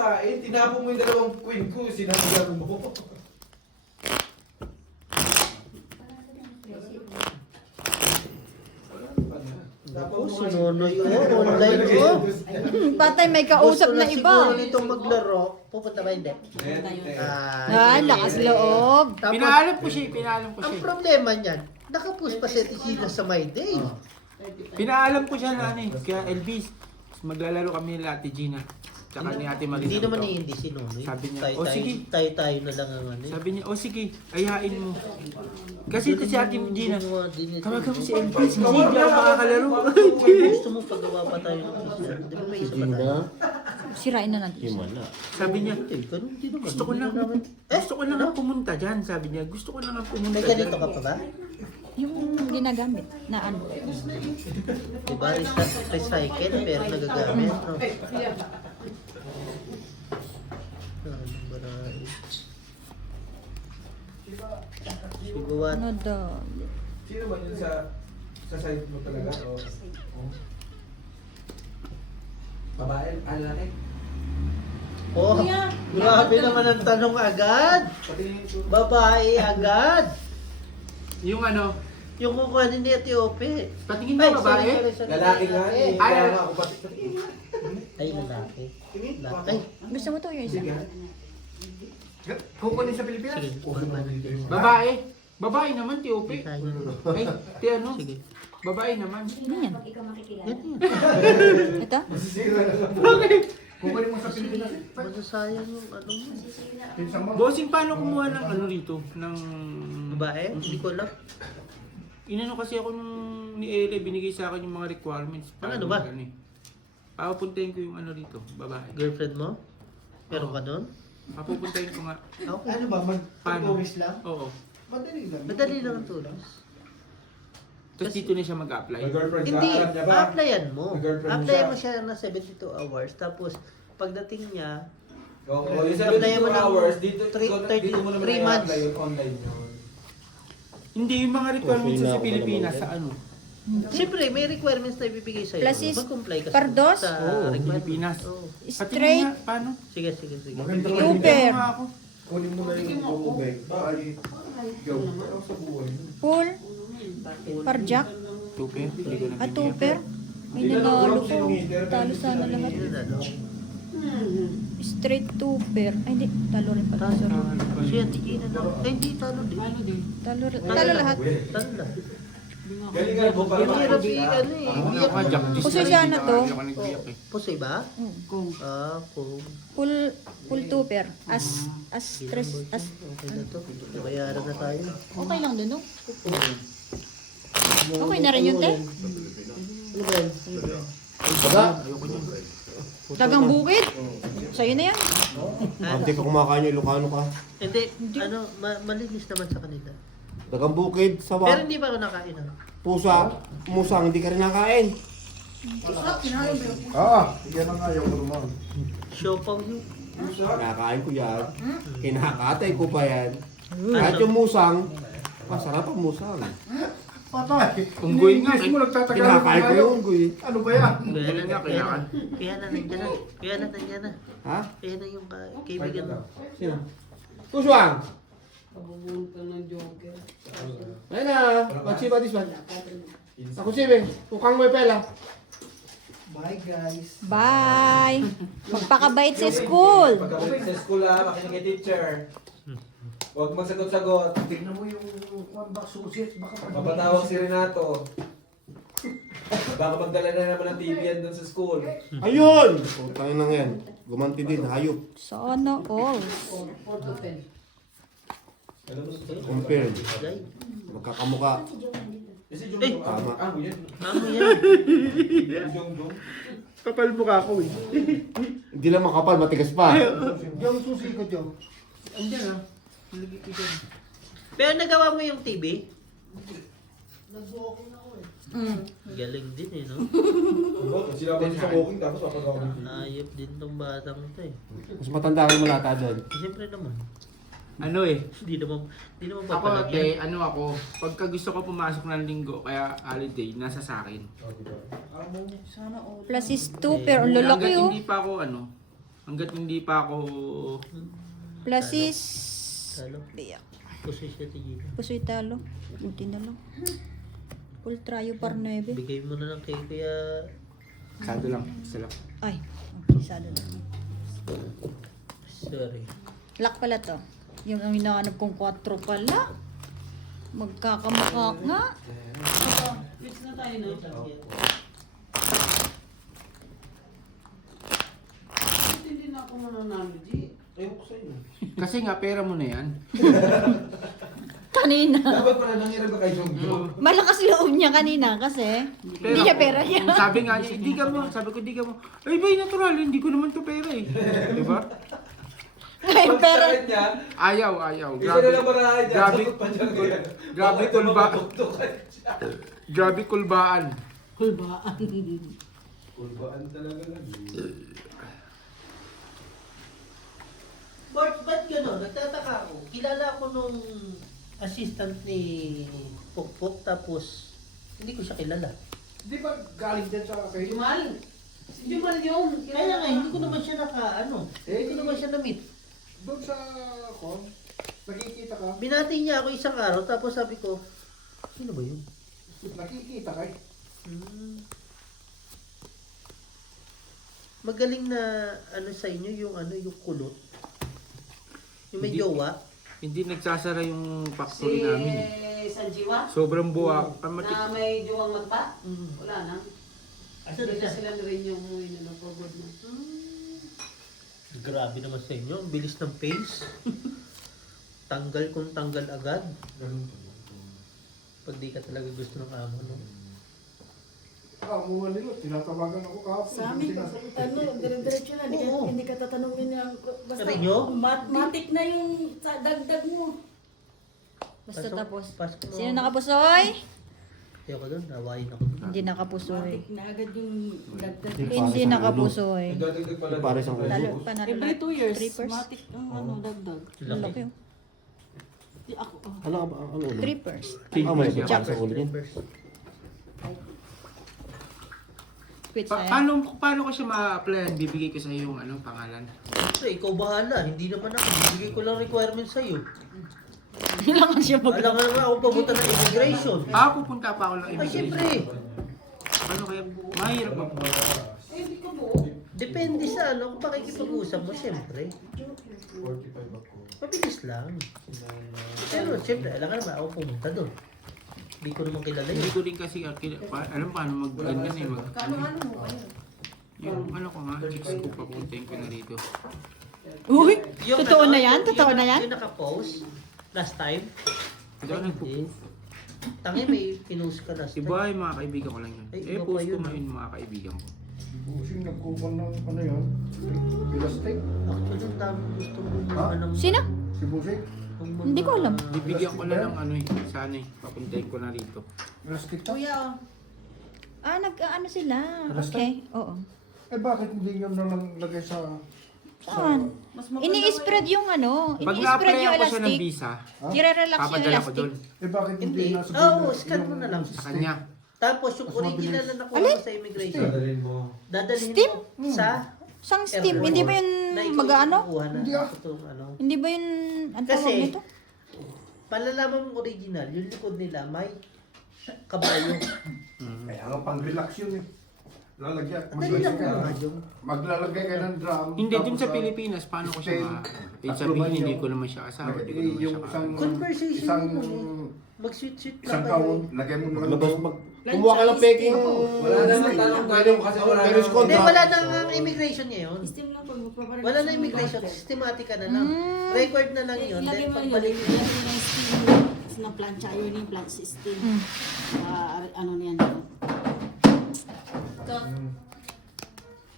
nakain. Tinapon mo yung dalawang queen ko, sinabihan mo. Ako, sinunoy ko, online ko. Patay may kausap na Siguro iba. nitong maglaro, pupunta ba hindi? Ay, lakas loob. Tapos, Pinaalam ko siya, pinaalam ko ang siya. problema niyan, nakapush pa si Tigina sa My Day. Pinaalam ko siya na ano eh, kaya Elvis, maglalaro kami nila Ate Gina. Tsaka ni Ate Marina. Hindi naman Ito. hindi sinunoy. Sabi niya, tayo, "O, sige." Tayo na lang ang ano. Sabi niya, sige, ayain mo. Kasi ito si Ate Gina. Tawagan mo si Elvis, kasi hindi ako makakalaro. Gusto mo paggawa pa tayo ng Christian? Di ba may isa pa tayo? Sirain na natin. Sabi niya, Eh, ganun din naman. gusto ko lang ang pumunta dyan. Sabi niya, gusto ko lang ang pumunta May dyan. ganito ka pa ba? Yung ginagamit na ano. Diba? Recycle pero nagagamit. No? Siguat. Ano daw? Sino ba yun sa side mo talaga? O? Babae? Lalaki? Oh, grabe naman ang tanong agad. Patingin ko. Babae agad. Yung ano, Yung kukuha ni Etiope. patingin mo babae? Lalaki nga eh. Ay, Kaya ay. nga ako patingin. Ay, lalaki. Lalaki. Gusto mo to yung isa? Sige. Kukunin sa Pilipinas? Sige, kuha naman ng Babae. Babae naman, Tiope. Tayo. Ay, ti ano? Sige. Babae naman. Ano yan? Yan yan. Ito? Masisira na lang. Bakit? Kukunin mo sa Pilipinas. Masasayang yung ano mo. Bossing, paano kumuha ng ano rito? Ng... Babae? Hindi ko alam. Inano kasi ako nung ni Ele, binigay sa akin yung mga requirements. Ano ba? Papapuntahin ko yung ano rito, babae. Girlfriend mo? Meron ka doon? Papapuntahin ko nga. Okay. Ano ba? Paano? Mag-tuwis lang? Oo. Madali lang. Madali lang ang tulos. Tapos dito na siya mag-apply. May girlfriend ka? Hindi, Alam niya ba? applyan mo. May girlfriend mo Applyan siya? mo siya na 72 hours. Tapos, pagdating niya, Oo, yung Applyan mo 72 ng hours, dito, 30 dito mo naman 3 months. i-apply yun, online yun. Hindi, yung mga requirements sa Pilipinas sa ano? siyempre, may requirements na ibibigay sa'yo. Plus is Mag-comply ka pardos? sa Oo, requirements. Pilipinas. Oo. Patingin Straight, nga, paano? Sige, sige, sige. Maganda ka Super. Ano nga ako? Kunin mo na yung tubig. Ay, go. Pero sa buhay. full, parjak, Tupe, hindi ko at nabibigyan. tuper. May nanalo ko. Talo sana lahat. Yun na, no? Straight tuper. Ay, hindi. Talo rin pala. Talo. Sorry. Siya, tigina daw. Ay, hindi, talo din. Talo lahat. Talo lang. Galing nga po para Yung hirap makapagsiya. ano eh. Ako Iyak nga, mo. Jack Gis Puso na siya rin, na to. hindi ako nagbiyak eh. Pusoy ba? Kung Kung. full as stress, as Okay na to. Nabayaran na tayo. okay lang din, no? Okay na rin yun, te. Ano ba yan? Ayoko niyan. Dagang bukid. Sa'yo na yan. Hindi ka kumakain yung Ilocano ka. Hindi, ano, malinis naman sa kanila. Dagang bukid, Pero sawa, hindi ba ako nakain ano? pusa, musang, hindi ka rin nakain. Yan ang ayaw ko naman. Siopang yun. Kinakain ko yan. Kinakatay ko pa yan. Kahit yung musang, masarap ang musang. Patay. Unggoy nga, Hindi mo nagtatagal. Kinakain ko yung unggoy. Ano ba yan? Unggoy nga, kailangan. Kaya na, nandiyan na. Kaya na, nandiyan na. Ha? Kaya na yung kaibigan mo. Sino? Puswang! Ayun na, pagsiba this one. Ako sibe, kukang mo yung pela. Bye guys. Bye. Magpakabait sa school. Pagkabalik sa school makinig kay teacher. Huwag magsagot-sagot. Tignan mo yung susit, baka Mapatawag si Renato. Baka magdala na naman ng TV yan doon sa school. Ayun! Putangin lang yan. Gumanti din, hayop. Sana all. Compare. Jai. Magkakamuka. Si Jong Eh, Jong. tama. Yan. Ano yan? Jong Jong. Kapal mukha ko eh. Hindi lang makapal, matigas pa. yung susi ko, Jong. Andiyan ah. Nalagay ko dyan. Pero nagawa mo yung TV? Nag-walking ako eh. Galing din eh, no? Sila ba sa walking tapos papagawin. Ayop din tong batang ito eh. Mas matanda ka mo nata doon. Siyempre naman. Ano eh, Hindi naman ako papalagyan. ano ako, pagka gusto ko pumasok ng linggo, kaya holiday, nasa sa akin. Plus is tuper. Ang lalaki, Hanggat oh. hindi pa ako ano, Hanggat hindi pa ako... Plasis. Talo. Biyak. Puso siya si Gina. Puso'y talo. Ulti na lang. Full tryo par 9. Bigay mo na lang kay Kuya. Sado lang. Isa lang. Ay, isado na. Sorry. Lock pala to. Yung ang hinahanap kong 4 pala. Magkakamukha nga. Mix na tayo no? Hindi na ako mananalo, G. Ayun ko sa'yo. Kasi nga, pera mo na yan. Kanina. Dapat pala nangyari ba kay Jong? Malakas loob niya kanina kasi hindi niya pera niya. Sabi nga, hindi ka mo. Sabi ko, hindi ka mo. Ay, bay, natural. Hindi ko naman to pera eh. Diba? Ngayon pera. niya, Ayaw. isa na lang parahan niya. Grabe. Sagot pa dyan ngayon. Grabe Bakit kulba. makatuktukan siya? Grabe kulbaan. Kulbaan. Kulbaan talaga lang. Ba't gano'n? Nagtataka ako. Kilala ko nung assistant ni Pokpok tapos hindi ko siya kilala. Di ba galing din sa kay... Jumal! Si Jumal yun! Kaya nga, hindi ko naman siya hindi ko naman siya na-meet. Doon sa... Kon, nakikita ka? Binati niya ako isang araw tapos sabi ko, sino ba yun? Nakikita ka eh. Magaling na sa inyo yung yung kulot. Yung may Hindi. jowa. Hindi nagsasara yung factory namin eh. Sanjiwa Sobrang buwak. Pamatik. na may juwang mata. Mm. Wala na. Asa Hindi na na sila rin yung umuwi na napagod na. Grabe naman sa inyo. Ang bilis ng pace. Tanggal kung tanggal agad. Pag di ka talaga gusto ng amo, no? Mga nila, tinatawagan ako kahapon. Sa amin, dire-diretso na, Oo. hindi ka tatanungin ng basta Sa inyo? matik na yung dagdag mo. Basta Pasok- tapos. pasok mo. Sino nakapusoy? Ayoko doon, nawain ako doon. Hindi nakapusoy. Matik na agad yung dagdag. Hindi nakapusoy. Nagdadagdag pala. Yung pares ang ulo. Talo, panalo Every 2 years, 3 matik ang dagdag. Ang laki oh. Di ako, Ano ba ang ulo? 3 pers. Ah, may Siya. pares ang ulo niyan. Quit sa'yo. Paano ko siya ma-applyan? Bibigay ko sa iyo yung pangalan. Siyempre, ikaw bahala. Hindi naman ako. Bibigay ko lang requirements sa'yo. Kailangan siya mag... Alam nga naman ako papunta ng immigration. Pupunta pa ako ng Ay, immigration. siyempre. Paano kaya? Mahirap ba? Hindi ko po. Depende sa kung pakikipag-usap mo, siyempre. 45 ako. Mabilis lang. Pero siyempre, alam ka naman ako pumunta doon. Hindi ko naman kilala Hindi yun. ko rin kasi alam paano mag-ganyan eh. Kano-ano mo kayo? Yung ko nga, chicks ko papuntahin ko na rito. Uy! Yung Totoo ano, na yan? Totoo na yan? Yung naka-post last time. Hindi ako nagpo-post. Tangi may pinost ka last time. Iba yung mga kaibigan ko lang yun. Ay, Eh, iba pa post ko yun. ngayon yung mga kaibigan ko. Busing nagkupan ng ano yun? Pilastik? Actually, ang dami gusto mo Ha? ng... Sino? Si Busing? ng mga- Hindi ko alam. Bibigyan ko na ng sana eh. Papuntahin ko na rito. Pilastik to? Kuya, Nag-ano sila. Basta? Okay, oo. Eh bakit hindi nyo nalang lagay sa... Saan? mas maganda Ini-spread yung Pag ini-spread na-apply yung ako siya ng elastic. visa, I-relax yung papadala ko elastic. doon Eh bakit hindi Hindi. nasa... Oo, scan mo na lang. sa kanya. Tapos yung Mas original mabilis. na nakuha Alin? mo sa immigration, Dadalhin mo. dadalhin Steam? mo sa Sang steam, airport. hindi ba yun Na ikaw mag-ano? yung kukuha na Hindi ah. itong ano. Hindi ba yun, ang Kasi, tawag nito? Malalaman mo original, yung likod nila may kabayo. Kaya nga pang-relax yun eh. Lalagyan. Dali lang Maglalagay mo ka. nga yung... Maglalagay ka ng drum. Hindi, din tapos sa Pilipinas, paano ko siya Spain, Ibig sabihin, hindi ko naman siya kasama. Hindi ko naman yung siya isang... kasama. Conversation Isang... mo Mag-sweet-sweet lang Isang kayo. kaon, lagay mo na lang Labas doon. mag... Kumuha ka ng peking... Wala na tanong kasi wala Pero is na. Hindi, wala na ang immigration niya yun. Steam lang pag magpaparelas. Wala na immigration, systematic ka na lang. Record na lang yun. Lagay Then mo yun, pagbalik lagay mo yung steam ng plancha, yun yung plancha system. Ano niyan.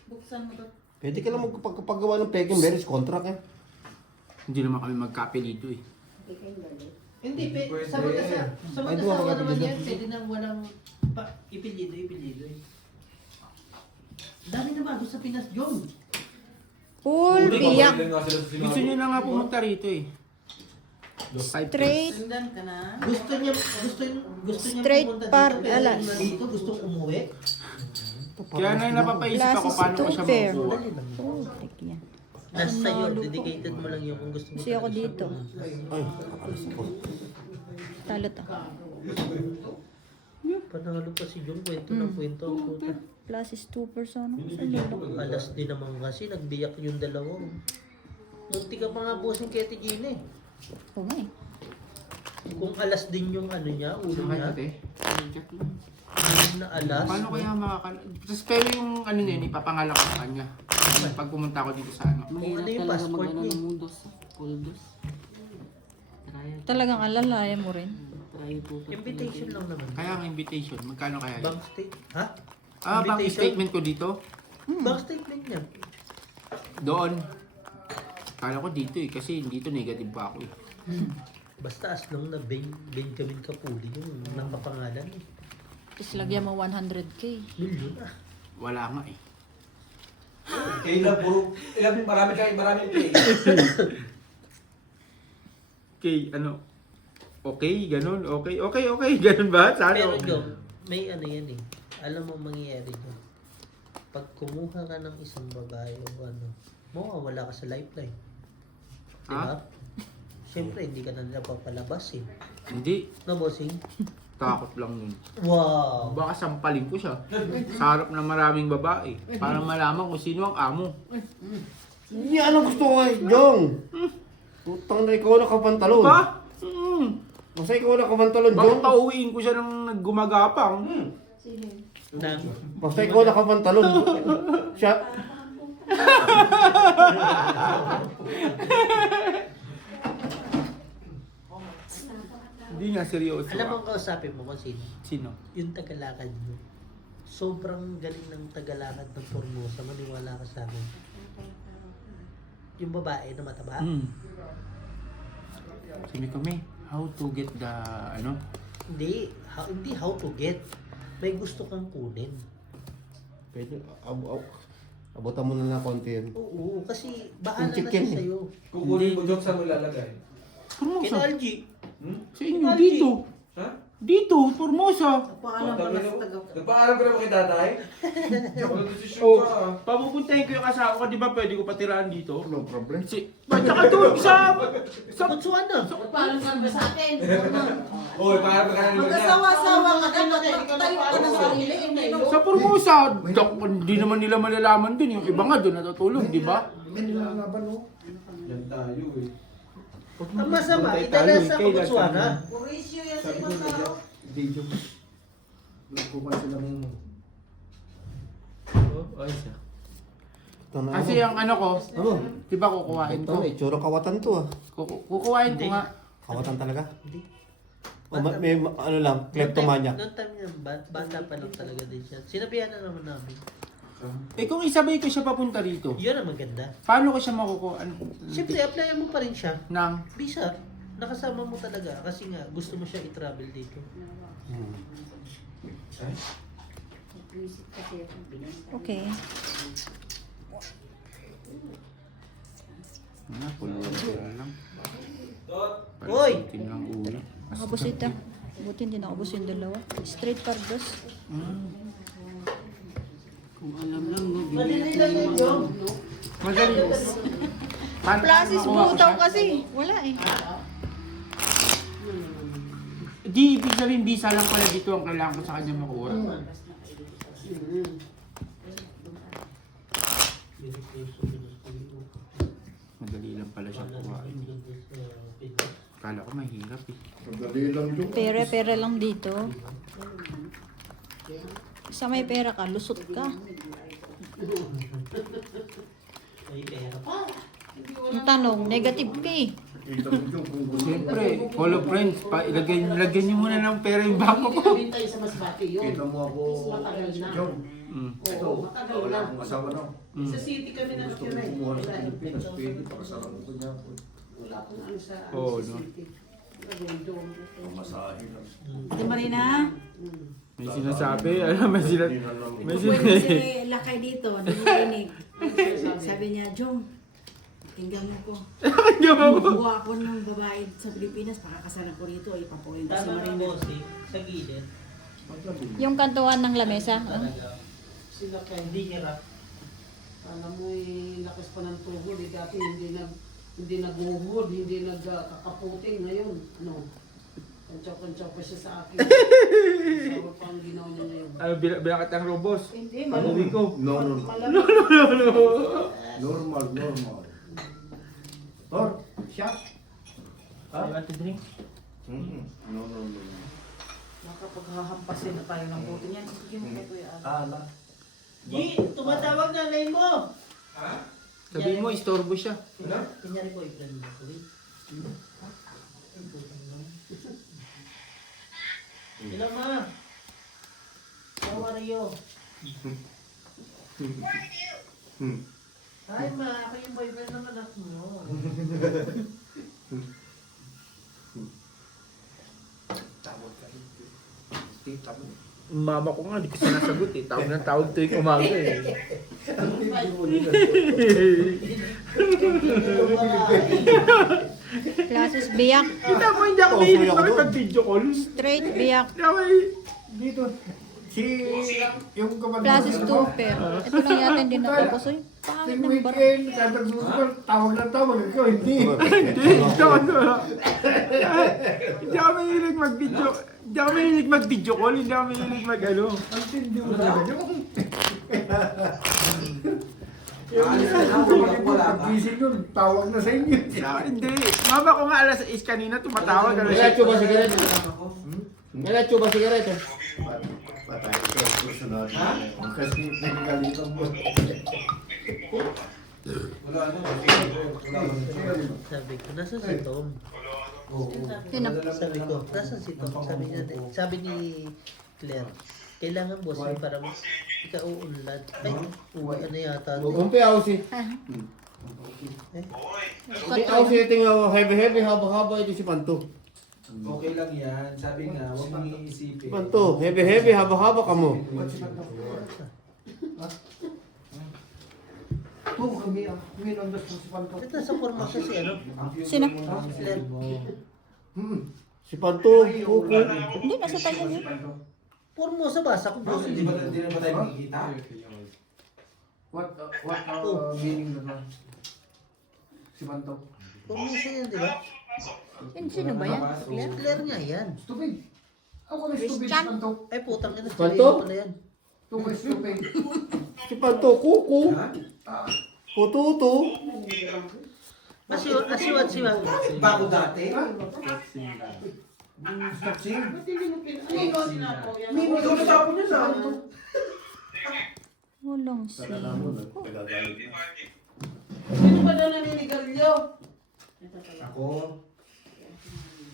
buksan mo to. Pwede ka lang magpagawa ng peking berries contract eh. Hindi naman kami magkapilito eh. Hindi, Pwede. sa mag-asawa Ay, duwa ka naman kapatid yan, dyan. pwede nang walang ipilido eh. Dami na bago sa Pinas, Jom. Full biyak. Gusto niyo na nga pumunta rito eh. Straight. Sundan ka na. Gusto niya Straight pumunta par dito, pero alas. na dito, gustong umuwi. Kaya na napapaisip ako Classes paano ko to siya fair. makukuha. Oh, tek yan. Nasa sa'yo, Panalo po. dedicated mo lang yun kung gusto mo. Kasi ako talaga dito. siya. Ay, nakalas ako. Talo to. Panalo pa si John, kwento ng kwento ang puta. Plus is 2%. Saan yun? Alas din naman kasi, nagbiyak yung dalawa. Munti ka pa nga bossing kay Ate Gina eh. Oo nga eh. Kung alas din yung ano niya, ulo niya, yung na alas. Paano kaya Tapos pero yung ano niya, ipapangalan ko sa kanya. Pag pumunta ako dito sa ano. Kung ano yung passport niya. Talagang alalayan mo rin. Invitation lang naman. Kaya ang invitation, magkano kaya yun? Bank state, ha? Bank Invitation? statement ko dito? Bank statement niya. Doon. Kala ko dito eh, kasi dito negative pa ako eh. Basta as long na Benjamin Capuli yung nakapangalan eh. Tapos lagyan mo 100k. Million ah. Wala nga eh. Kaya puro, maraming play. Okay, ano? Okay, ganun. Okay, ganun ba? Sana. Pero Jom, may ano yan eh. Alam mo mangyayari dyan. Pag kumuha ka ng isang babae o ano, mawawala ka sa lifeline. Diba? Siyempre, hindi ka na nila papalabas eh. Hindi. No, bossing? Takot lang yun. Wow! Baka sampalin ko siya. Sa harap ng maraming babae. Para malaman kung sino ang amo. Yan ang gusto ko eh, Jong. Putang na ikaw nakapantalon. Ba? Basta ikaw nakapantalon, Bakit Jong. pauwiin ko siya ng gumagapang? Nang, Basta ikaw nakapantalon. Siya. Hindi nga seryoso. alam mo ang kausapin mo kung sino? Sino? Yung tagalakad mo. Sobrang galing ng tagalakad ng Formosa. Maniwala ka sa amin. Yung babae na mataba. Sabi kami, how to get the, ano? Hindi how to get. May gusto kang kunin. Pwede, abutan mo na ng konti yan. Oo, kasi bahala Yung na chicken siya eh. sa'yo. Kukunin mo, Jok, saan mo ilalagay? Kina Formosa. Algie. Sa inyo, dito. Ha? Dito, Formosa. Nagpaalam ko na ba kay tatay? Wala desisyon Oh, ka. papupuntahin ko yung asawa ko, di ba pwede ko patiraan dito? No problem. Ba't saka doon sa Botswana. Paalam ka ba sa akin? Oy, paalam ka na nila. Mag-asawa-asawa ka dapat magtayo ka ng sarili. Sa Formosa, hindi naman nila malalaman dun. Yung iba nga doon natutulog, di ba? Yan tayo eh. Ang masama, idala sa Botswana. Purisyo yan sa Sabi ko ibang na tao. video mo. Nagkukan sila ng Kasi ang ano ko, Ano? di ba kukuhain Ito ko? na, itsura kawatan to ah. Kukuhain ko nga. Kawatan talaga? Hindi. O may ano lang, kleptomania. Noong time niya, bata pa lang talaga din siya. Sinabihan na naman namin. Eh kung isabay ko siya papunta rito, Yun ang maganda. paano ko siya makukuha? Siyempre, applyan mo pa rin siya. Nang, Visa, nakasama mo talaga. Kasi nga, gusto mo siya i-travel dito. Okay. puluhan lang. Hoy! Palitin lang ulo. Nakabos ito. Buti hindi nakabos yung dalawa. Straight cardos. Kung alam lang, no? Madali lang yun, Jom. Madali. Plus is butaw kasi. Wala eh. Di, ibig sabihin, visa lang pala dito ang kailangan ko sa kanya makuha. Madali lang pala siya kuhain. Kala ko mahirap eh. Madali lang yung Pera lang dito. Sa may pera ka, lusot ka. Ay, pera pa. Ang tanong, negative ka eh. kita mo yung kung gusto. Siyempre, call of friends, ilagyan niyo muna ng pera yung bangko ko. Sabihin tayo sa Masbate yun. Kita mo ako, Matagal na. John. Oo, matagal Wala na. akong asawa na. Sa city kami na Gusto ko kumuha sa Pilipinas. Pwede pakasarang ko niya ako. Wala akong ano sa Oo, sa no? city. Nagundong. Masahe lang. Ate Marina, May sinasabi, may Hindi na lang. may pwede si Lakay dito, narinig. Sabi niya, Jong, tingnan mo ko. Buha ako ng babae sa Pilipinas, pakakasalan ko rito, ipapuhin ko si Tama ng Marina. bossing, sa gilid. Yung kantuhan ng lamesa. Talaga. Sila ka, hindi hirap. Alam mo lakas pa ng tuhod dati hindi naguhod, hindi nagkakaputing. Ngayon, ano, kantsaw pa siya sa akin. Sabi pa ang ginawa niya ngayon. Ano, bilakat ang robos. Hindi, Panuwi ko. No. Normal. Tor, siya? You want to drink? No. Nakapaghahampasin na tayo ng buti niyan. Sige mo kay Kuya Al. Ala. Di, tumatawag na line mo. Sabihin mo, istorbo siya. Kunyari boyfriend mo. Uy. Hello ma. How are you? Hi ma, ako yung boyfriend ng anak mo. Mama ko nga, di ko sinasagot eh. Tawag ng tawag tuwing umaga eh. Classes biyak. Kita mo, hindi ako mahilig makipag-video call. Straight biyak. Hindi ako mahilig. Dito. Yung kapatid. Classes 2 pair. Ito lang yata hindi natapos. Uy, pangit Ting ng bar. weekend, katag susunod, tawag na tawag. Ikaw, hindi. Hindi ako mahilig mag-video. Hindi ako mahilig mag-video call. Hindi ako mahilig mag-ano. Ang tindi mo talaga. Yung Pag-gising nun, tawag na sa inyo. Hindi. Mama ko nga alas 6 kanina tumatawag. Nalacho ba sigaret? Nalacho ba sigaret? Patay ka, susunod. Kasi nagagalitan mo. Wala ano. Sabi ko, nasa si Tom? Sabi ko, nasa si Tom? Sabi ni Claire, kailangan bossing para ika-uunlad. Ay, ano yata? Kumpi ako si. Hindi ako si tingnan heavy haba-haba ito si Panto. Okay lang yan. Sabi nga, huwag mong iisipin. Panto, heavy haba-haba ka mo. Kung kami nandun sa panto. Ito sa forma siya si ano? Sino? Claire. Si Panto, kuko. Hindi, nasa tayo niya. Formo sa basa ko boss. Di ba hindi na ba tayo makikita? What meaning na si Panto? Formo siya yan, di ba? Sino ba yan? Si Claire nga yan. Stupid. Ako na stupid si Christian? Panto. Ay putang ina, Panto? stupid pala yan. Tungo stupid. Si Panto, kuko. Kututo. Asiwat siya. Bago dati? Stop sing. Mimo, ikaw natapon niya sa ano? Walang sin. Sino ba daw naninigarilyo? Ako?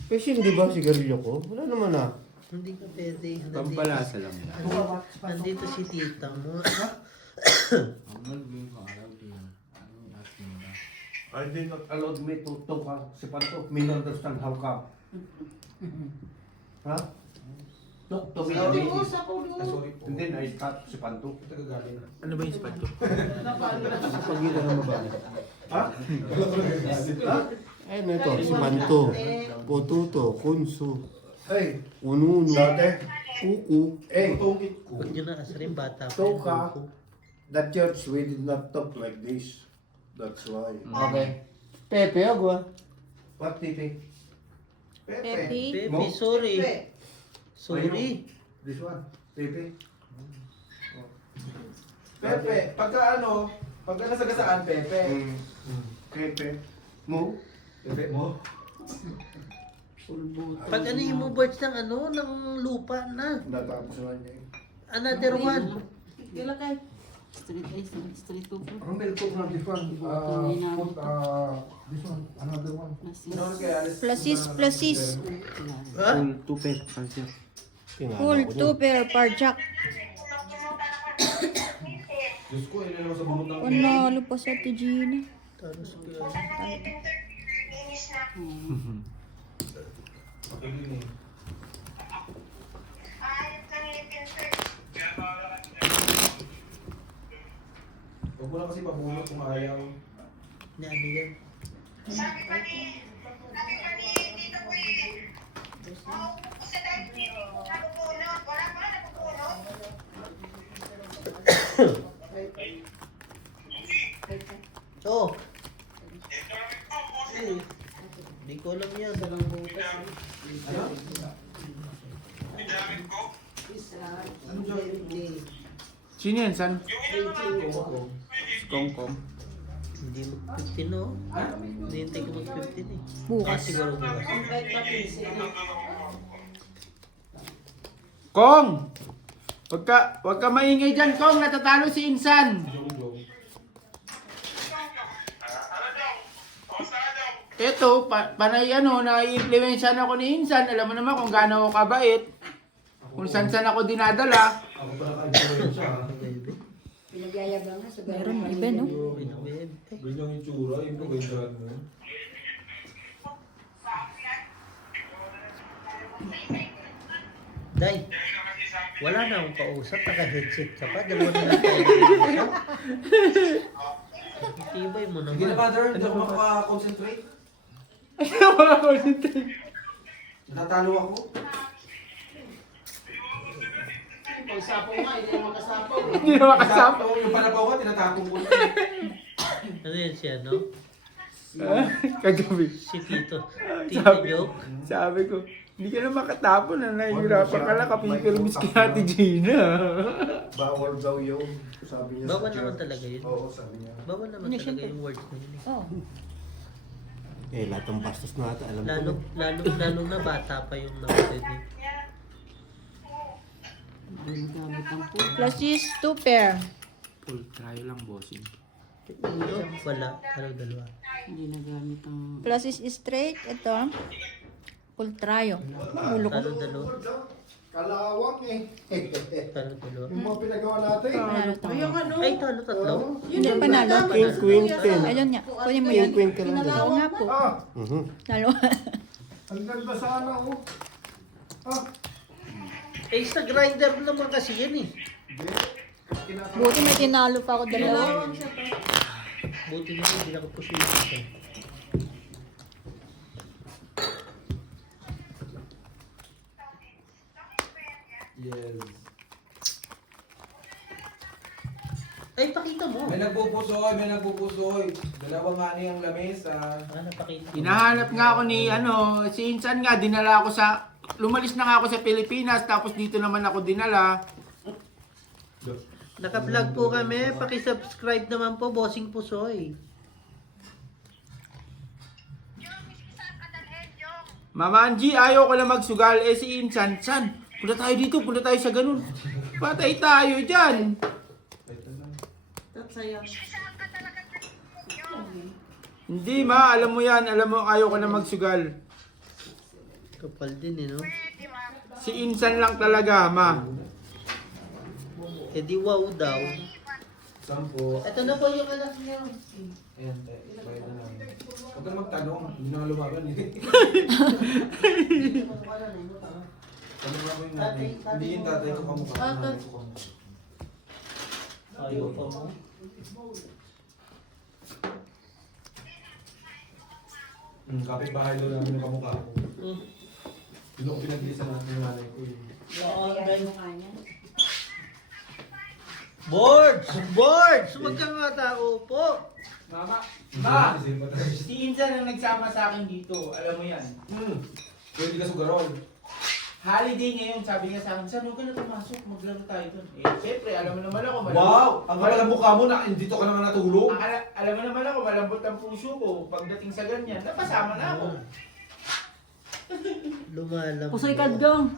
Kasi hindi ba sigarilyo ko? Wala naman ah. Hindi ka pwede. Pampalasa lang yan. Nandito si tita mo. I did not allow me to talk si Panto. Me understand how come. Ha? Talk to me. Usap ko Ah, doon. sorry po. And then I start si Panto. Ito kagaling na. Ano ba yung spot ko? Pagitan ng mabalik. Ha? Ayun ito, si Panto. Kututo, kunso. Hey, Ununo. dati, Kuko. hey, Huwag nyo na asarin bata pa. Ito ka. The church, we did not talk like this. That's why. Okay. Pepe, agwa. What, Titi? Pepe. Pepe, sorry. Sorry. This one, Pepe. Pepe, pagka nasagasaan, Pepe. Pepe. Mo? Pepe mo? Pag ano yung mo birds ng ano, ng lupa na. Natapos na niya. Another one. Kailan kayo? Street to. Ang milk cook na this one. Put, this one, another one. Ano kaya alis? Plasis. Ha? Tupe, pansya. Full 2 pair per jack. Diyos ko, ilan naman sa bunot ng Panalo pa sa Tijina. Tapos ko Pakiling eh. Huwag mo na kasi pabunot kung ayaw. na ano yan. Oh. Hindi ko alam yan. Ano? Ano dyan? Sino yan, San? Kongkong. Hindi mag-15 no? Hinihintay ko mag-15 eh. Bukas. Siguro bukas. Kong! Wag ka maingay dyan, Kong. Natatalo si Insan. Ito, panay nai-influensyan ako ni Insan. Alam mo naman kung gaano ako kabait. Kung saan ako dinadala. Ako pala ka-influensya ha. Pinagyayagang nga sa Meron, iba, no? Ganyan yung tsura, yung pagkaindahan mo. Day, wala na akong kausap. Naka-headset ka pa. Dalawa na lang tayo nag-uusap. Itibay mo Sige na, naman. Mother, hindi ako makakonsentrate. Natalo ako. Pagsapaw nga, hindi na makasapaw. Hindi na makasama. Yung panabaw ko, tinatapong ko. Ano yan siya, no? Kagabi. Si Tito. Tito joke. Sabi ko, hindi ka na makatapon na nahihirapan ka lang kapipirmis ka natin Gina. Bawal daw yung sabi niya Bawal naman talaga yun. Oo, sabi niya. Bawal naman talaga yung words na yun eh. Oh. Lahat ng bastos na ata, alam ko. Lalo na bata pa yung namatid eh. Gamit ang po. Plus is 2 pair. Full try lang, bossing. Wala. Dalawa. Hindi nagamit ang... Plus is straight. Ito. Full tryo. Ulo ko. Dalawa. Kalawang eh. Dalawa. Yung mga pinagawa natin. Panalo tayo. Ay, tatlo. Hindi, panalo. King, queen, ten. Ayun nga. Kunin mo yan. Queen ka lang doon. Oo nga po. Mhm. Dalawa. Ang ganda sana oh. Eh, sa grinder naman kasi yan eh. Buti may tinalo pa ako dalawa. Buti nga hindi nakaposition siya. Yes. Ay, pakita mo. May nagpupusoy. Dalawang ani ang lamesa. Napakita mo. Hinahanap nga ako ni si Insan nga, dinala ako lumalis na nga ako sa Pilipinas, tapos dito naman ako dinala. Naka-vlog po kami. Paki-subscribe naman po, Bossing Pusoy. Mama Angie, ayaw ko lang magsugal. Si Insan, San, punta tayo dito, punta tayo sa ganun. Patay tayo dyan. Tatsaya. Hindi ma, alam mo yan, alam mo ayaw ko na magsugal. Kapal din eh, no? Si Insan lang talaga, ma. Eh di wow daw. 10. Ito na po yung anak niya. Ayan, bayad na namin. Huwag kang magtanong, hindi na lumaban eh. Tanong ako yung nanay. Hindi yung tatay ko kamukha. Nanay ko kamukha. Ayaw pa mo. Kapit-bahay doon namin yung kamukha ko. Hmm. Yun ako pinaglisan natin yung nanay ko eh. Boards! Boards! Huwag kang matao po. Mama, Kasi ba tayo? si Insan ang nagsama sa akin dito, alam mo yan. Pwede ka sugarol. Holiday ngayon, sabi niya sa akin, San, huwag ka na pumasok, maglaro tayo doon. Eh, siyempre, alam mo naman ako, Wow! Ang kapal ang mukha mo na dito ka naman natulog. Alam mo naman ako, malambot ang puso ko. Pagdating sa ganyan, napasama na ako. Lumalam. Pusoy kadgong.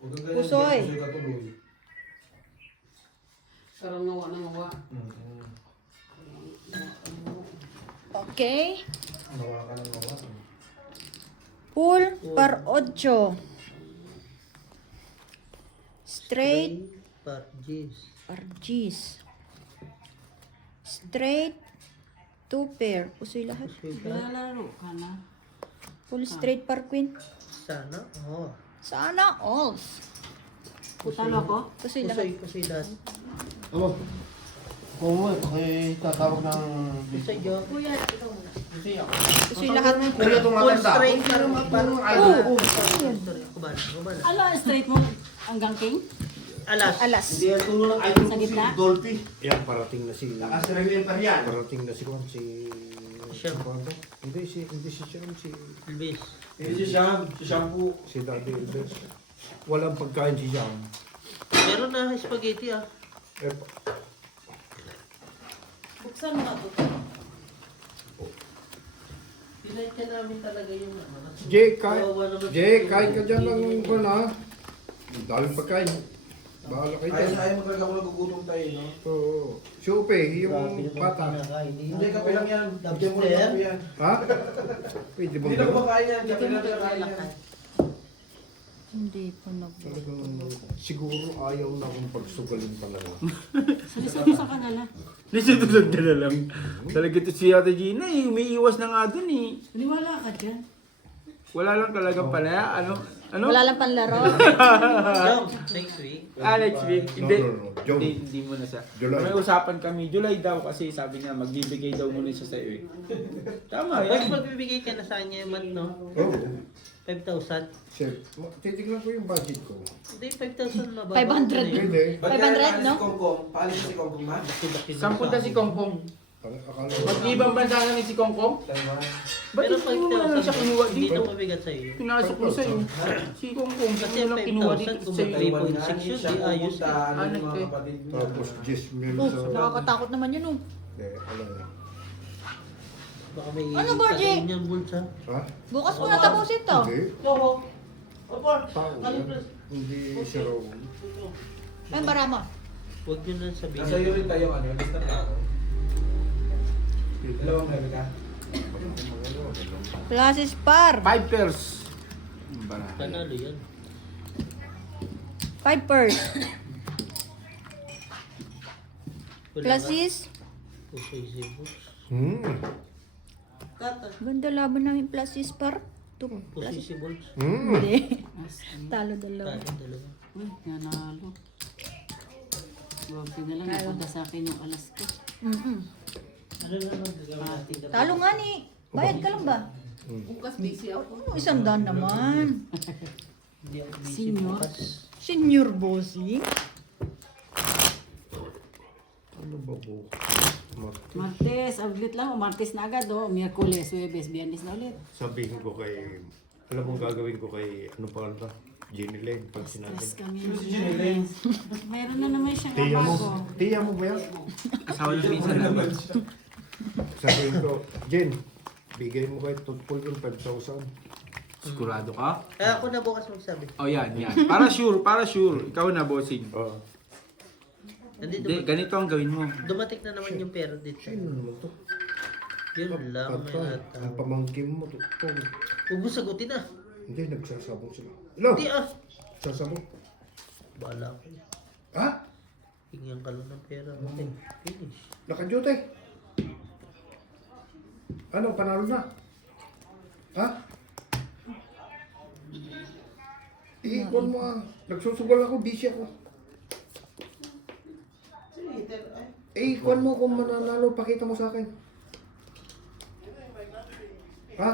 Huwag kang ganyan. Pusoy. Pusoy ka tuloy. Sarang ngawa na ngawa. Okay. Nawa ka ng nawa. Full par 8. Straight Par G's. par G's. Straight 2 pair. Pusoy lahat. Lalaro ka na. Full straight par queen. Sana. Oh. Sana all. Putalo ako? Pusoy lahat. Pusoy lahat. Oh. Kung mo, tatawag ng... Pusoy joke. Pusoy lahat. Kuya itong Full matanda. straight. Parang Idol ko. Kubala. Ano, straight mo hanggang king? Alas. Alas. Hindi yan tulo ng idol Sa ko si gitna? Dolphy. Yan, parating na si... Nakasiragilin pa riyan. Parating na si Juan, si... Siya. Hindi si Siam, si... Luis. Si Sham, si Shampoo. Si Daddy Elvis. Walang pagkain si Siam. Meron na spaghetti ah. Eh, Buksan mo na ito. Pinay ka namin talaga yung ano. Jay, kain. Kawawa naman Jay, si- kain ka dyan ng Juan ha. Daling pagkain. Bahala kayo dyan. Ayaw mo talaga kung nagugutom tayo, no? Oo. Si Upe, yung bata. Hindi, kape lang yan. Bigyan mo lang kape yan. Ha? Pwede bang Hindi na gano'n? kumakain yan. Kape lang kinakain yan. Hindi pa Talagang siguro ayaw na akong pagsugalin talaga. Sabi mo sa kanila. Nisusunod ka na lang. Talaga ito si Ate Gina eh. Umiiwas na nga dun eh. Niwala ka dyan. Wala lang talagang panaya. Ano? Wala lang panlaro. Jom, next week. Next week. Hindi. No. Joke. Hindi mo na siya. July. May usapan kami. July daw kasi sabi niya magbibigay daw muna siya sa'yo eh. Tama Pag yan. magbibigay ka na sa kanya yung month, no? Oo. 5,000. Chef, titignan ko yung budget ko. Hindi, 5,000 mababa. 500. Pwede. Ba't 500, kaya no? si Kongkong? Paalis na si Kongkong, ma? Sampun na si Kongkong. Akala ko. Mag-ibang bansa na ni si Kongkong. Tama. Ba't Pero hindi mo na lang siya kinuha 5,000 hindi dito? na mabigat sa'yo. Pinasok mo sa'yo. Si Kongkong, Kasi saan mo lang kinuha dito 5,000 kung sa'yo? magkaiba. Taiwan 3.6 na, yun, siya di ayos pupunta, ano yung mga eh. kapatid niya. Tapos 10 mil Oh, sa... nakakatakot naman yun oh. Hindi, alam mo. Baka may Ano, Barjie? tatayin niyang bulsa. Ha? Bukas ko natapusin to. Hindi. Opo. Tao yan. Hindi si Raul. Ay, marama. Huwag nyo na sabihin. Nasa iyo rin tayo, ano, list ng tao. Dalawang meron ka? Plasis par. 5 pairs. Barahay. Panalo yan. 5 pairs. Wala Plasis. ka. Usoy sibos. Ganda laban namin plasis par. Usoy sibos. Hindi. Talo dalawa. Tayo dalawa. Uy, nanalo. Grabe na lang, napunta sa akin yung alas ko. Ano naman gagawin natin? Talo nga ni. Bayad ka lang ba? Bukas busy ako. 100 naman. Hindi ako busy Senior? bukas. Senior bossing. Ano ba po? Martes, ulit lang. Martes na agad oh. Miyerkules, Huwebes, Biyernes na ulit. Sabihin ko kay... Alam mo gagawin ko kay... Ano pa ba? Jenny Lane, pag sinabi. Stress kami. Si Janelle. Mayroon na naman siyang Tiya mo. abago. Tiya mo ba yan? Asawa ng pinsan namin. Sabihin ko, Jen, bigay mo kay Tutpul yung 5,000. Sigurado ka? Kaya ako na bukas magsabi. Oh yan, yan. Para sure. Ikaw na, bossing. Oo. Hindi, Hindi, ganito ang gawin mo. dumating na naman yung pera dito. Sino naman to? Yun lang, may Patay. Ang natawag. pamangkin mo, Tutpul. Huwag mo sagutin ah. Hindi, nagsasabong sila. Hello? Hindi ah. Sasabong. Bahala ko. Ha? Hingyan ka lang ng pera. Okay, finish. Naka-duty. Ano, panalo na? Ha? Iikon mo ah. Nagsusugal ako, busy ako. Iikon mo kung mananalo, pakita mo sa akin. Ha?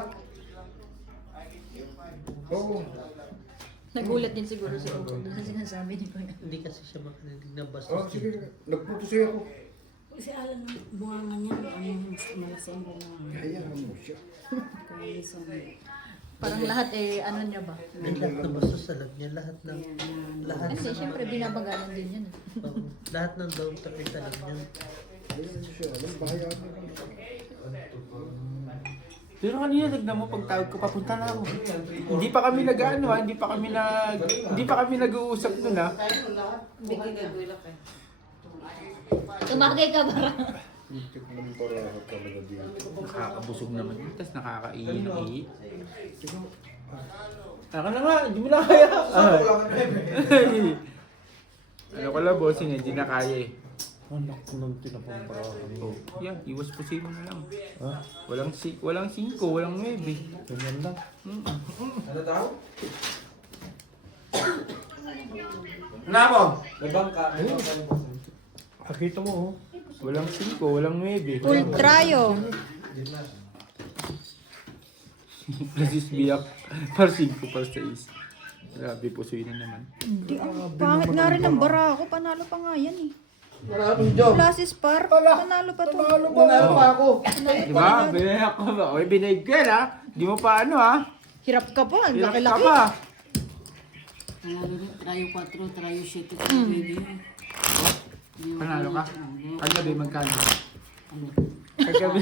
Oo. Nagulat din siguro si Ogo doon sa sinasabi ni Kuya. Hindi kasi siya makarinig na bastos. Oh, sige. Nagputusay ako. Kasi alam mo, buwangan niya. Ang malasing ko na. Hayaan mo siya. Kaya isang Parang lahat ano niya ba? Yung lahat na bastos alam niya. Lahat ng... Lahat Kasi syempre binabagalan din yun. Oo. Lahat ng down topic alam niya. Hayaan mo siya. Alam, bahayaan mo. Pero kanina tignan mo pagtawag ko papunta na ako. Hindi pa kami nag-ano ha, hindi pa kami nag-uusap nun ha. Bigyan na guila ka. Tumagay ka ba? Hindi ko naman para talaga dito. Nakakabusog naman yun, tapos nakakaihi. Ako na nga, hindi mo na kaya. Saan ko lang ang bebe? Ano ko lang bossing, hindi na kaya eh. Anak ko nang tinapamparahan mo. Yan, iwas posible na lang. Ha? Walang 5, walang 9. Ganyan lang. Ano daw? Ano mo? May bangka. May bangka yung boss. Nakita mo oh. Walang 5, walang 9. Full tryo. Plasis biyak, par 5, par 6. Grabe, pusoy na naman. Hindi pangit nga rin ang bara ako. Panalo pa nga yan eh. Maraming job. Classes par. Panalo pa to. Panalo pa ako. Di ba? Binayak ko ba? Oy, binayag ka na. Di mo pa ano ha? Hirap ka pa. Ang Hirap ka laki-laki. pa. Panalo rin, trayo 4, trayo 7, trayo 9. Panalo ka? Kagabi, magkano? Ano? Kagabi.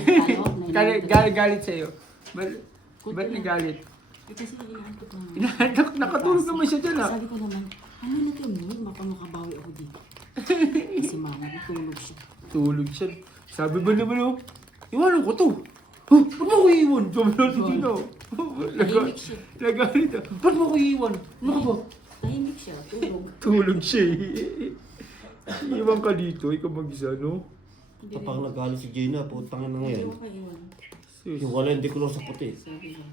Galit sa'yo. Ba't nagalit? Eh, kasi inaantok naman. Inaantok, nakatulog naman siya dyan ha. Sabi ko naman, ano na ito mo? Makabawi ako dito. Kasi mama, tulog siya. Tulog siya. Sabi ba naman oh, iwanan ko to. Huh? Ba't mo ko iiwan? Sabi na si Gina. Tahimik siya. Nagalit ah. Ba't mo ko iiwan? Ano ka ba? Tahimik siya, tulog. Tulog siya eh. Iwan ka dito, ikaw mag-isa, no? Kapag nagalit si Gina, putang na ngayon. Iwan ka, iwan. Sus. Yung wala hindi ko sa puti. Sabi niya,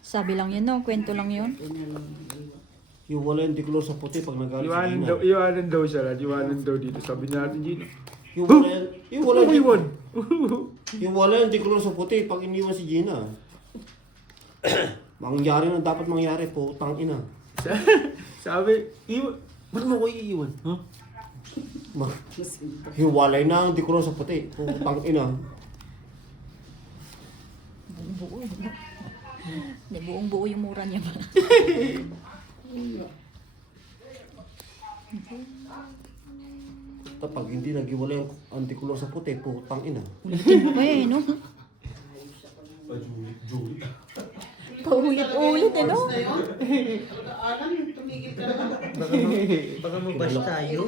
Sabi lang yun no. Kwento lang yun. ganyan lang, iwan. Yung wala hindi ko sa puti pag nagalit si Iwanan Gina. daw, iwanan daw siya lad. Iwanan daw dito. Sabi natin, Gina. Yung wala Ano ko iwan? yung wala hindi ko sa puti pag iniwan si Gina. Mangyari na dapat mangyari, putang ina. Sabi, iwan. Ba't mo ko iiwan? Huh? Hiwalay na, hindi ko sa puti. Putang ina. Buo. Hindi, buong buo yung mura niya ba? Kapag hindi naghiwalay ang antikulor sa puti, putang ina. Ulitin mo pa eh, no? Paulit-ulit eh, no? Alam, tumigil ka na. Baka mabash tayo.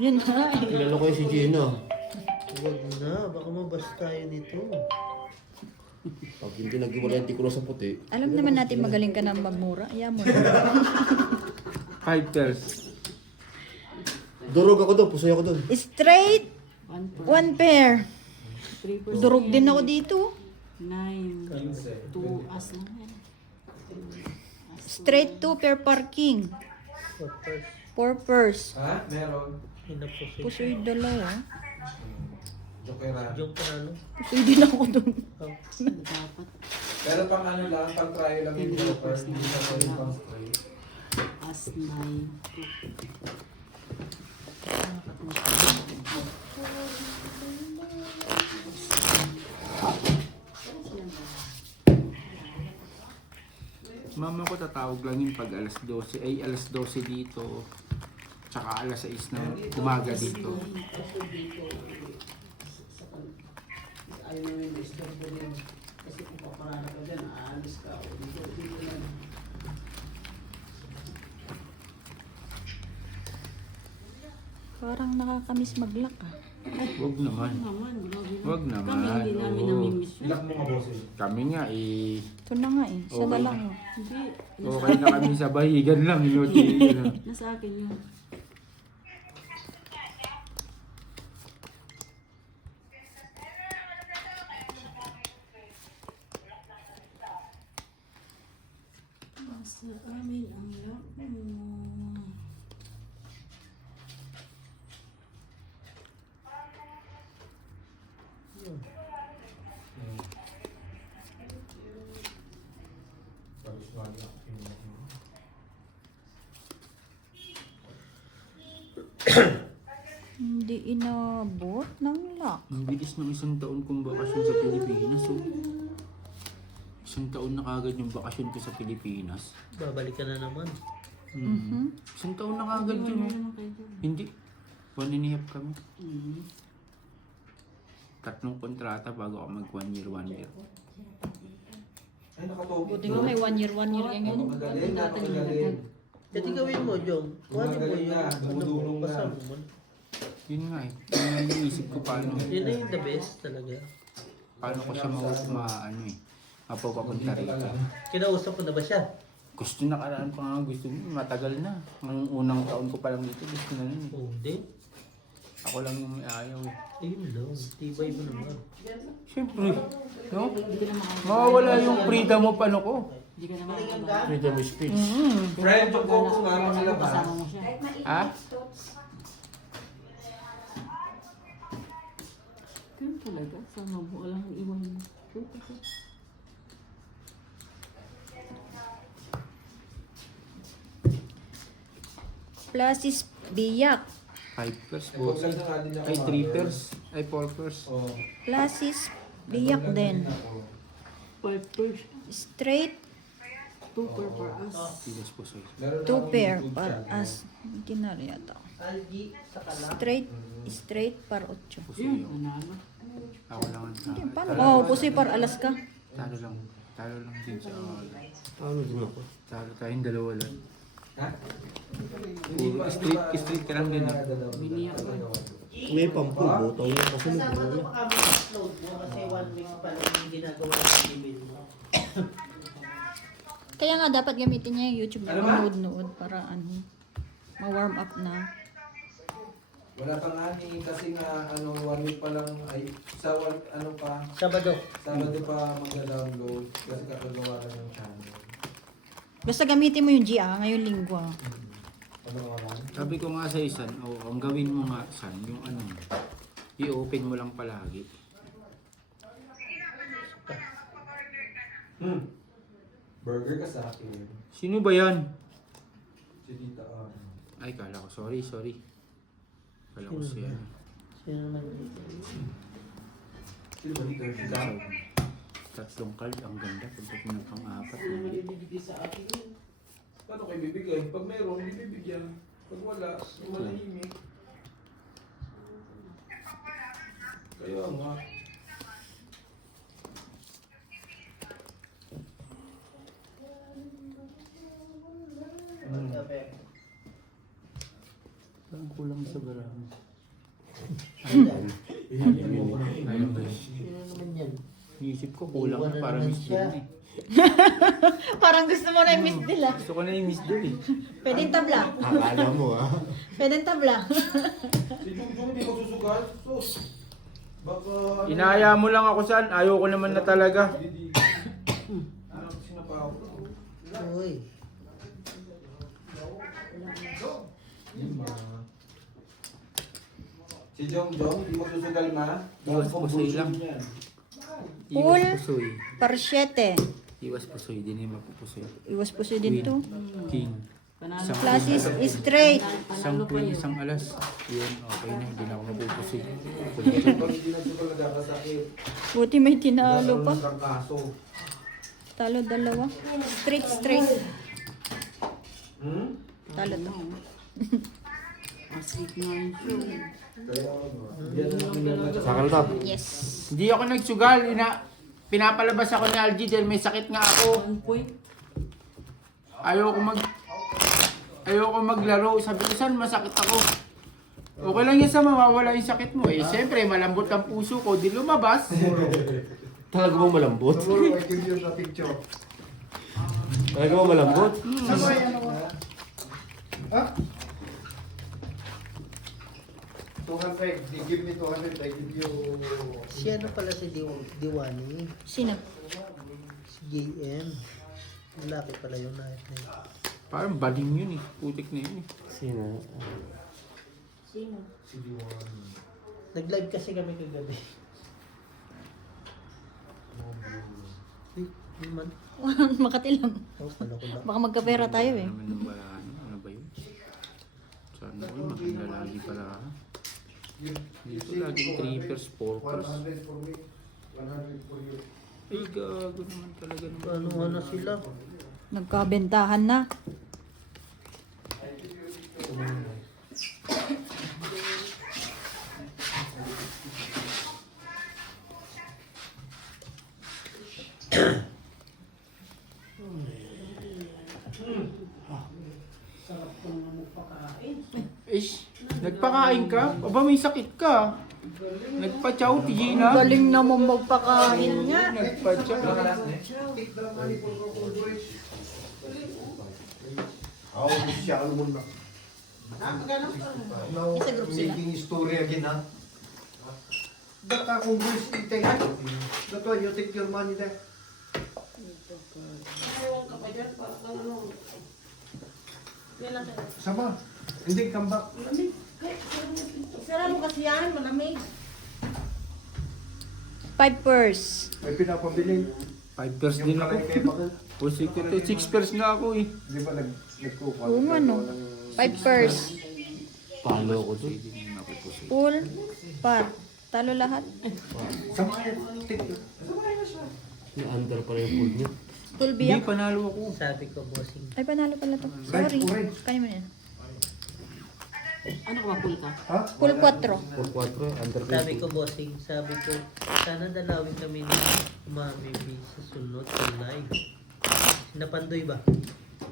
Yun na eh. Kilala ko yung si Gina. Huwag na, baka mabash tayo nito. Pag hindi naghiwalay ang antikulor sa puti, Alam naman natin magaling ka na magmura. Ayaw mo na. 5 pairs. durog ako doon, pusoy ako doon. Straight, 1, 1 pair. 3, Durog din ako dito. 9, 2, as na yan. Straight 2 pair parking. What first? 4 purse. Ha? Meron. Hinapusin. Pusoy dalawa. Jokera. Yung panalo. Pusoy din ako dun. Dapat, Pero pang ano lang, pang try lang yung joker. Hindi na ko yung pang spray. as 9, 2. Mama ko tatawag lang yun pag alas 12. Ay, alas 12 dito. Tsaka alas 6 na umaga dito. Ayaw namin yung disturb mo din. Kasi kung paparana ka dyan, aalis ka. O dito lang. Parang nakakamiss mag-lock ah. Wag naman. Naman, grabe na. Wag naman. Kami hindi namin Oo. namimiss yun. Ilak mo nga boses. Kami nga Ito na nga eh. Isa na Okay. lang. Oh. Hindi. okay na kami sa bahigan lang. Inuti. Nasa akin yun. Nasa amin ang lock mo. Hindi inabot ng lock. Ang bilis ng isang taon kong bakasyon sa Pilipinas. Oh. Isang taon na kagad yung bakasyon ko sa Pilipinas. Babalik ka na naman. Isang taon na kagad yun. Oh. Hindi. 1.5 kami. Mm. 3 kontrata bago ako mag 1 year, 1 year. Ay, nakatogi. Buti nga may 1 year yan ngayon. Magaling, napakagaling. Kasi gawin mo, Jong. Kuha mo Gumagaling yung na, dumudulong na. kasama mo. Yun nga eh. Yun nga yung iniisip ko paano. Yun na yung the best talaga. Paano ko siya ano eh. Mapapapunta rito. Kinausap mo na ba siya? Gusto na karaan pa nga. Gusto mo. Matagal na. Ang unang taon ko pa lang dito. Gusto na nun eh. Oo, hindi. Ako lang yung may ayaw eh. Ayun lang. Tibay mo naman. Siyempre. No? Mawawala yung freedom mo paano ko. Hindi ka naman nakabalik. Freedom of speech. Friend, yung koko nga makilabas. Kasama mo siya. Ha? Ganun talaga. Sama mo. Walang iwan mo. Plus is biyak. 5 pairs, Huwag boss. lang na nga din ako. Ay, 3 pairs. Ay, 4 pairs. Oh. Plus is biyak din. 5 pairs, Straight, 2 per us. Tigas po, soy. Meron na 2 akong pair YouTube par channel. as. Ginari yata. Algi, saka lang. Straight par 8. Pusoy Yun, ako. nanalo. Ako lang ang talo. Paano? Oh, pusoy par alas ka. Talo lang. Talo lang din sa Ano din ako? talo tayong dalawa lang. Ha? Puro street ka lang din, ah. Biniyak ko. May pampul, botong yung kasunod. Kasama na pa kami upload mo kasi 1 week pa lang yung ginagawa ng email mo. Kaya nga dapat gamitin niya yung YouTube Ano na ba? nood-nood para ma-warm up na. Wala pa nga ni kasi nga 1 week pa lang ay sa ano pa Sabado. Sabado pa magda-download kasi kakagawa lang ng channel. Basta gamitin mo yung GA ngayong linggo. Ano nga lang? Sabi ko nga sa isan, ang gawin mo nga, San, yung ano, i-open mo lang palagi. Burger ka sa akin. Sino ba yan? Si Tita Ay, kala ko, sorry. Kala ko siya. Sino naman dito? Sino ba dito? Sila? Tatlong card, ang ganda. Pagdating ng pang-apat. Ano naman ibibigay sa akin yun? Paano kayo bibigay? Pag mayroon, bibigyan. Pag wala, malahimik. Kaya nga. Parang kulang sa barang. Ayun. Ayun ba yun? Sino naman yan? Iisip ko, kulang na Iwan na para naman miss siya. din eh. Parang gusto mo na yung miss nila. Gusto ko na yung miss din eh. Pwedeng tabla. Akala mo ah. Pwedeng tabla. Si Junjun hindi magsusugal. Sus. Baka... Inaya mo lang ako, San. Ayaw ko naman na talaga. Hindi. Ano kasi napaw? Uy. Si Jong, hindi magsusugal ma. Iwas Baka pusoy lang. yan. Pool. Iwas pusoy. Par 7. Iwas pusoy. Di na yung mapupusoy. Iwas po siya din to. King. Panalo. Isang Plus is straight. Isang queen, isang alas. Yun, okay na. Hindi na ako mapupusoy. Pag hindi nagsusugal nagkakasakit. Buti may tinalo pa. Nagkaroon ng kaso. Talo dalawa. Straight. Hmm? Talo to. Asik nga yung show. Kaya yan ang pinag- Sakal to. Yes. Hindi ako nagsugal. Pinapalabas ako ni Algie dahil may sakit nga ako. 1 point. Ayoko maglaro. Sabi ko, San, masakit ako. Okay lang yan sa mawawala yung sakit mo eh. Siyempre, malambot ang puso ko. Di lumabas. Talaga mo malambot? Tomorrow I give you the picture. Talaga mo malambot? Sabay, ano ko? Ha? 200. They give me 200. I give you... Si ano pala si Diwani? Sino? Si JM. Lalaki pala yung night na yun. Parang baling yun eh. Putik na yun eh. Sino? Nag-live kasi kami kagabi. Naman. Makati lang. Oh, kala ko lang. Baka magkapera tayo eh. Ano ba yun? Sana ko maganda lagi pala. Dito laging 3 pairs, 4 pairs. 100 for me. 100 for you. Ay, gago naman talaga naman. Ano sila? Nagkabentahan na. Sarap kong magpakain. Ish, nagpakain ka? Aba, may sakit ka. Nagpa-chow, Gina. Galing naman magpakain nga. Nagpa-chow. Take the money for Coco Boys. How is siya ano muna? Now, Isa group sila. making story again, ha? But Coco Boys, you take it. That one, you take your money there. Ayaw ka pa dyan, parang ano. Yan lang sa'yo. Sama. Hindi, come back. Lamig. Sara mo kasi yan, malamig. 5 pairs. May pinapabili. 5 pairs din ako. Yung kay Bako. O, 6 pairs na ako eh. Di ba nagkukuha? Oo nga, no? Ng 5 pairs. Palo ko dun. Full, par. Talo lahat. Samayan. Yung under pala yung pool niya. Full Hindi, biyak. panalo ako. Sabi ko, bossing. Ay, panalo pala to. Sorry. Right. Kanin mo na yan. Ano ka mapul ka? Ha? Full 4. For 4, under Sabi ko, bossing, sabi ko, sana dalawin kami ni Mami B sa sunod sa live. Sinapandoy ba?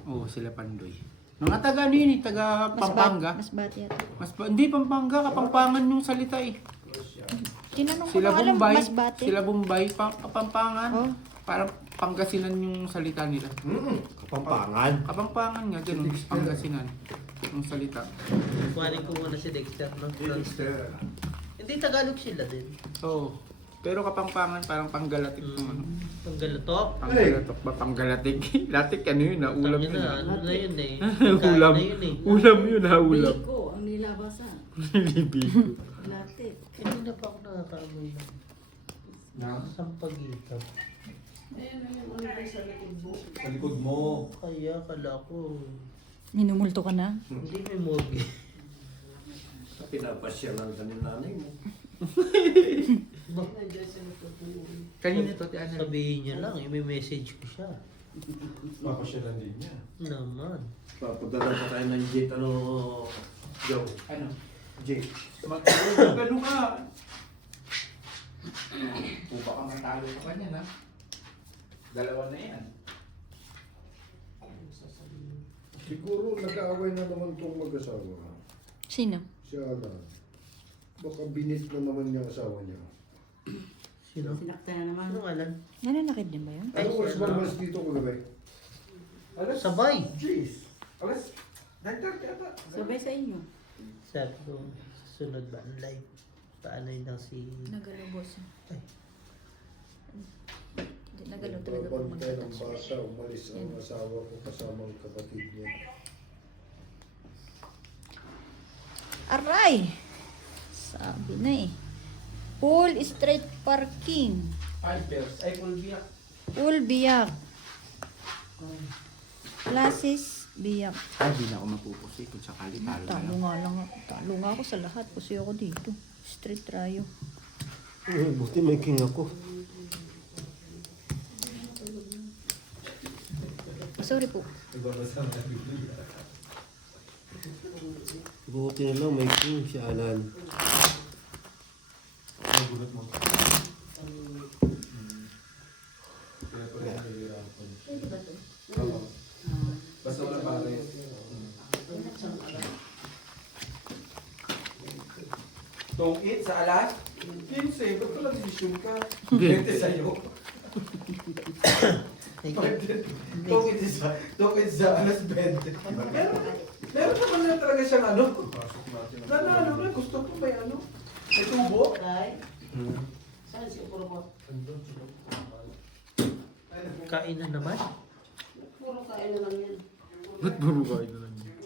Oo, sila Pandoy. Mga taga ano yun eh, taga Pampanga. Mas bati yata. Hindi, Pampanga, Kapampangan yung salita eh. Tinanong ko Sila na alam, Bombay, mas bati. sila Bombay, Kapampangan. Oh. Parang Pangasinan yung salita nila. Kapampangan. Kapampangan nga, ganun. Pangasinan. Yung salita. Kuhanin ko muna si Dexter, no? Hindi, Tagalog sila din. Oo. Pero Kapampangan, parang Panggalatik yung ano. Panggalatok. Panggalatok ba? Panggalatik? Latik ano yun na, ulam yun na. Ano na yun eh. Ulam. Na yun eh. Ulam yun ha, ulam. Biko, ang nilabasan. Libigo. Latik. Hindi na pa ako nakakaamoy ng sampagita. Ayun na yung ano ba sa likod mo. Sa likod mo. Kaya kala ko, Minumulto ka na. hindi may morgue. Pinapasyalan ka ni nanay mo. Nandiyan sa likod mo. Kanina to, ti Ana. Sabihin niya lang, i-message ko siya. Papasyalan din niya. Naman. Papadala pa tayo ng jet, ano, Joe? Ano? Jet. Magano ka? O baka matalo ka pa niyan ha? Dalawa na yan. Siguro nag-aaway na naman tong mag-asawa. Sino? Si Alan. Baka binit na naman yung asawa niya. Sino? Sinakta na naman. Anong alan? Nananakit din ba yun? Ay, Ano oras siya ba na. mas dito ko labay? Alas, Sabay. jeez. Alas, 9:30 ata. Sabay sa inyo. Sabi ko, sunod ba ang live? Paano yun lang si... Nagalubos. Ay. Hindi, nagalaw talaga kung Babantay ng magtatouch. bata, umalis ang asawa ko kasama ang kapatid niya. Aray! Sabi na eh. Full straight parking. Ay, full biyak. Full biyak. Classes biyak. Ay, di na ako mapupusi kung sakali talo na Talo lang. nga lang. Talo nga ako sa lahat. Pusi ako dito. Straight tayo. Buti may king ako. Sorry po. Nagbabasa ng Biblia. Buti na lang may king si Alan. Nagulat mo. Kaya pala nahihirapan. Oo. Basta walang bagay. Tong it sa alas? 15, ba't pala desisyon ka? 20 sa'yo. Tong it sa alas 20. Meron naman na talaga siyang ano. Nanalo na, gusto ko may ano. May tubo. Tay? Saan si Purobot? Kain na naman. Puro kain na lang yan. Ba't buro ka ito lang yun?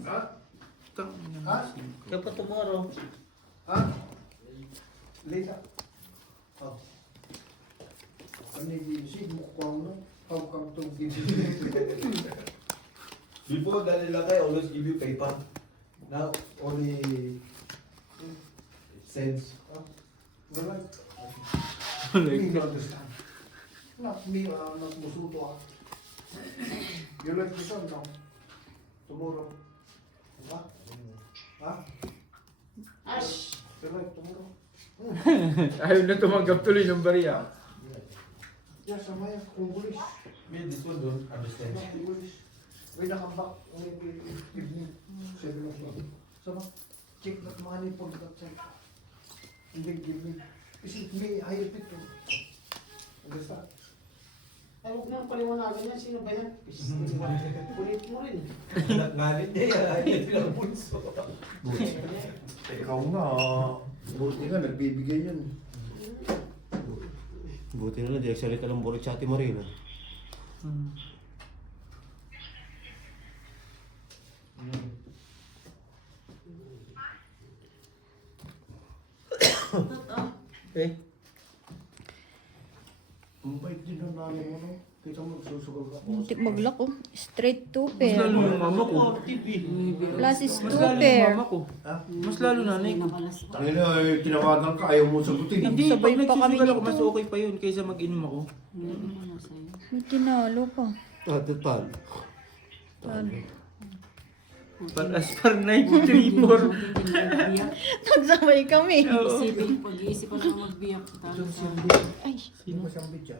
Ha? Tang ina Ha? mo, sino? Kaya pa tomorrow. Ha? Lita. Oh. Ano yung si mukhang no? How come to give Before, dahil lang I always give you paper. Now, only cents. No, like, Like, me understand. Not me, not musuto. You like this one now? Tomorrow. Ha? Ha? Ash! You like tomorrow? ayaw na tumanggap tuloy ng bariya. Yes, samaya. English. Me, this one don't understand. English. When I come back, evening, 7 o'clock. Sama, check that money for that side. And then give me. Is it me? I help it to. Understand? Ay, huwag nang paliwanagan yan. Sino ba yan? Kulit mo rin. Ngalit niya yan. Ay, lang bunso. Ikaw nga. Buti nga, nagbibigay yan. Buti na lang, di nagsalita ng burik sa Ate Marina. Eh, Ang bait din ang nanay mo, no? Kita mo, susugal ako. Muntik maglak oh. Straight two Mas pair. lalo yung mama ko. Plus is Mas two lalo yung pair. mama ko. Mas lalo nanay ko. Tangina, tinawagan ka, ayaw mo sagutin. Hindi, Sabay pag pa kami nagsusugal ako, nito. mas okay pa yun kaysa mag-inom ako. May tinalo pa. Ah, total. As per 934. Nagsabay kami. Isipin, pag-iisipan mo magbiyak. Ito siyang Ay. Sino ba siyang bitya?